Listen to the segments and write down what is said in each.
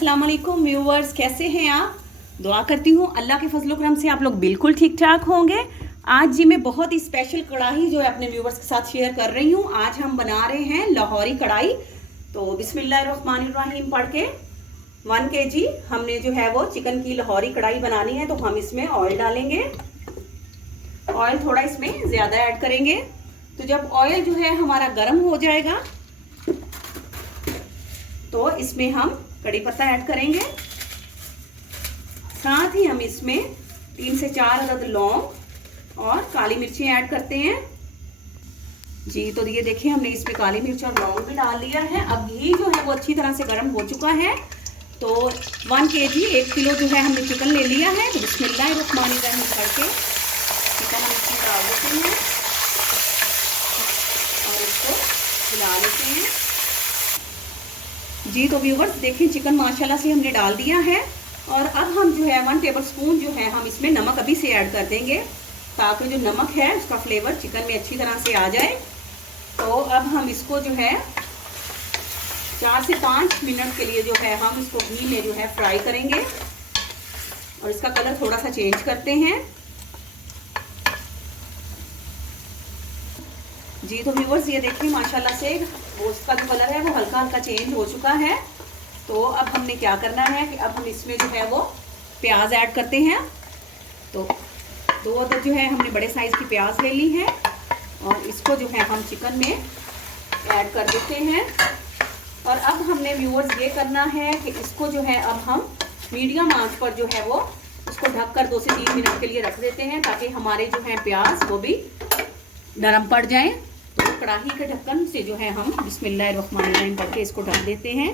अस्सलाम वालेकुम व्यूवर्स, कैसे हैं आप। दुआ करती हूँ अल्लाह के फजल करम से आप लोग बिल्कुल ठीक ठाक होंगे। आज जी मैं बहुत ही स्पेशल कढ़ाई जो है अपने व्यूवर्स के साथ शेयर कर रही हूँ। आज हम बना रहे हैं लाहौरी कढ़ाई। तो बिस्मिल्लाहिर्रहमानिर्रहीम पढ़ के 1 kg हमने जो है वो चिकन की लाहौरी कढ़ाई बनानी है। तो हम इसमें ऑयल डालेंगे, ऑयल थोड़ा इसमें ज़्यादा ऐड करेंगे। तो जब ऑयल जो है हमारा गर्म हो जाएगा तो इसमें हम कड़ी पत्ता ऐड करेंगे, साथ ही हम इसमें 3 से 4 अदद लौंग और काली मिर्ची ऐड करते हैं जी। तो ये देखिए हमने इसमें काली मिर्च और लौंग भी डाल दिया है। अब घी जो है वो अच्छी तरह से गर्म हो चुका है। तो 1 kg 1 किलो जो है हमने चिकन ले लिया है। तो बिस्मिल्लाहिर्रहमानिर्रहीम करके चिकन हम इसमें डाल देते हैं और इसको हिला लेते हैं जी। तो व्यूवर्स देखिए चिकन माशाल्लाह से हमने डाल दिया है। और अब हम जो है 1 टेबलस्पून जो है हम इसमें नमक अभी से ऐड कर देंगे, ताकि जो नमक है उसका फ्लेवर चिकन में अच्छी तरह से आ जाए। तो अब हम इसको जो है 4 से 5 मिनट के लिए जो है हम इसको घी में जो है फ्राई करेंगे और इसका कलर थोड़ा सा चेंज करते हैं जी। तो व्यूवर्स ये देखिए माशाल्लाह से गोश्त का जो कलर है वो हल्का हल्का चेंज हो चुका है। तो अब हमने क्या करना है कि अब हम इसमें जो है वो प्याज ऐड करते हैं। तो 2 अदद जो है हमने बड़े साइज़ की प्याज ले ली है और इसको जो है हम चिकन में ऐड कर देते हैं। और अब हमने व्यूवर्स ये करना है कि इसको जो है अब हम मीडियम आंच पर जो है वो उसको ढककर 2 से 3 मिनट के लिए रख देते हैं, ताकि हमारे जो है प्याज वो भी नरम पड़ जाए। तो कढ़ाई के ढक्कन से जो है हम बिस्मिल्लाहिर्रहमानिर्रहीम करके इसको ढक देते हैं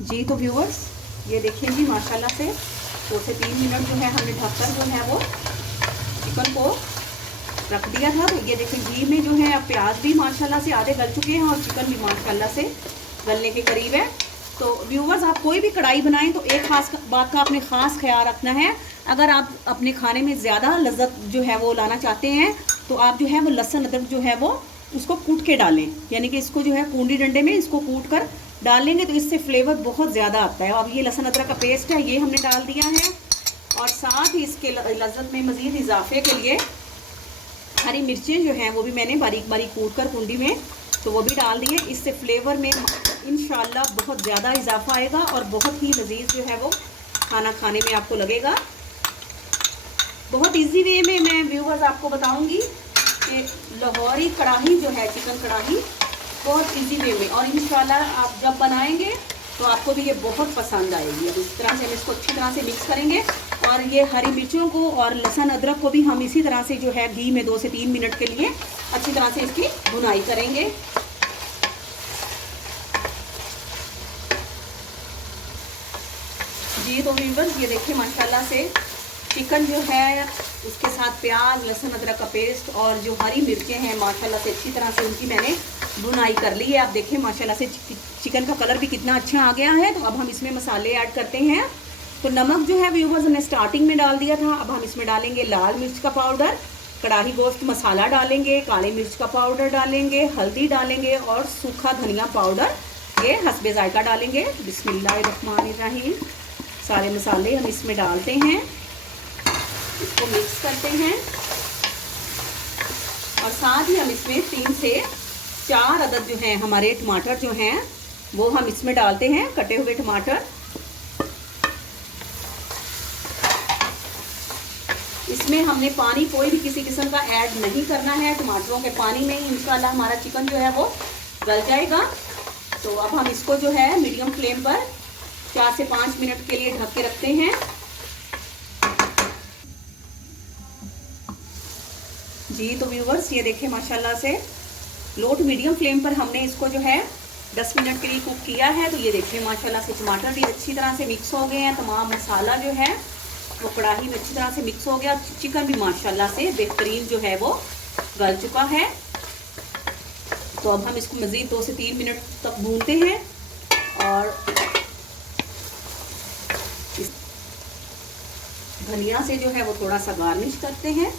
जी। तो व्यूवर्स ये देखिए जी माशाल्लाह से 2 से 3 मिनट जो है हमने ढककर जो है वो चिकन को रख दिया था। तो ये देखिए घी में जो है अब प्याज भी माशाल्लाह से आधे गल चुके हैं और चिकन भी माशाल्लाह से गलने के करीब है। तो व्यूवर्स आप कोई भी कढ़ाई बनाएं तो एक खास बात का आपने ख़ास ख्याल रखना है। अगर आप अपने खाने में ज़्यादा लज्जत जो है वो लाना चाहते हैं तो आप जो है वो लहसुन अदरक जो है वो उसको कूट के डालें, यानी कि इसको जो है कूंडी डंडे में इसको कूट कर डालेंगे तो इससे फ्लेवर बहुत ज़्यादा आता है। अब ये लहसुन अदरक का पेस्ट है ये हमने डाल दिया है और साथ ही इसके लज्जत में मज़ीद इजाफे के लिए हरी मिर्चें जो हैं वो भी मैंने बारीक बारीक कूट कर कुंडी में तो वो भी डाल दिए। इससे फ्लेवर में इंशाल्लाह बहुत ज़्यादा इजाफा आएगा और बहुत ही लजीज जो है वो खाना खाने में आपको लगेगा। बहुत इजी वे में मैं व्यूवर्स आपको बताऊंगी कि लाहौरी कढ़ाई जो है चिकन कढ़ाई बहुत इजी वे में, और इंशाल्लाह आप जब बनाएंगे तो आपको भी ये बहुत पसंद आएगी। अब इस तरह से हम इसको अच्छी तरह से मिक्स करेंगे और ये हरी मिर्चों को और लहसुन अदरक को भी हम इसी तरह से जो है घी में 2 से 3 मिनट के लिए अच्छी तरह से इसकी भुनाई करेंगे जी। तो व्यूवर्स ये देखिए माशाल्लाह से चिकन जो है उसके साथ प्याज लहसुन अदरक का पेस्ट और जो हरी मिर्चें हैं माशाल्लाह से अच्छी तरह से उनकी मैंने भुनाई कर ली है। आप देखिए माशाल्लाह से चिकन का कलर भी कितना अच्छा आ गया है। तो अब हम इसमें मसाले ऐड करते हैं। तो नमक जो है व्यूवर्स हमने स्टार्टिंग में डाल दिया था। अब हम इसमें डालेंगे लाल मिर्च का पाउडर, कढ़ाई गोश्त मसाला डालेंगे, काली मिर्च का पाउडर डालेंगे, हल्दी डालेंगे और सूखा धनिया पाउडर ये हस्बे जायका डालेंगे। बिस्मिल्लाहिर्रहमानिर्रहीम सारे मसाले हम इसमें डालते हैं, इसको मिक्स करते हैं और साथ ही हम इसमें 3 से 4 अदद जो हैं हमारे टमाटर जो हैं वो हम इसमें डालते हैं, कटे हुए टमाटर। इसमें हमने पानी कोई भी किसी किस्म का ऐड नहीं करना है। टमाटरों के पानी में ही इंशाल्लाह हमारा चिकन जो है वो गल जाएगा। तो अब हम इसको जो है मीडियम फ्लेम पर 4 से 5 मिनट के लिए ढक के रखते हैं जी। तो व्यूवर्स ये देखें माशाल्लाह से लो टू मीडियम फ्लेम पर हमने इसको जो है 10 मिनट के लिए कुक किया है। तो ये देखिए माशाल्लाह से टमाटर भी अच्छी तरह से मिक्स हो गए हैं, तमाम मसाला जो है वो कढ़ाई में अच्छी तरह से मिक्स हो गया, चिकन भी माशाल्लाह से बेहतरीन जो है वो गल चुका है। तो अब हम इसको मज़ीद 2 से 3 मिनट तक भूनते हैं और धनिया से जो है वो थोड़ा सा गार्निश करते हैं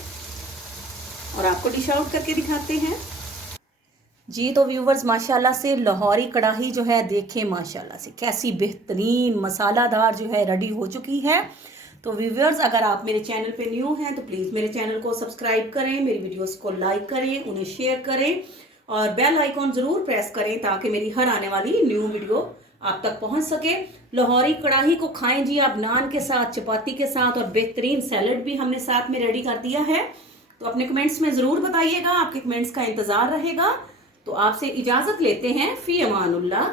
और आपको डिश आउट करके दिखाते हैं जी तो व्यूवर्स माशाल्लाह से लाहौरी कढ़ाई जो है देखें माशाल्लाह से कैसी बेहतरीन मसालादार जो है रेडी हो चुकी है। तो व्यूवर्स अगर आप मेरे चैनल पे न्यू हैं तो प्लीज़ मेरे चैनल को सब्सक्राइब करें, मेरी वीडियोस को लाइक करें, उन्हें शेयर करें और बेल आइकॉन ज़रूर प्रेस करें ताकि मेरी हर आने वाली न्यू वीडियो आप तक पहुंच सके। लाहौरी कढ़ाई को खाएं जी आप नान के साथ, चपाती के साथ, और बेहतरीन सैलड भी हमने साथ में रेडी कर दिया है। तो अपने कमेंट्स में ज़रूर बताइएगा, आपके कमेंट्स का इंतज़ार रहेगा। तो आपसे इजाज़त लेते हैं, फ़ी अमानुल्लाह।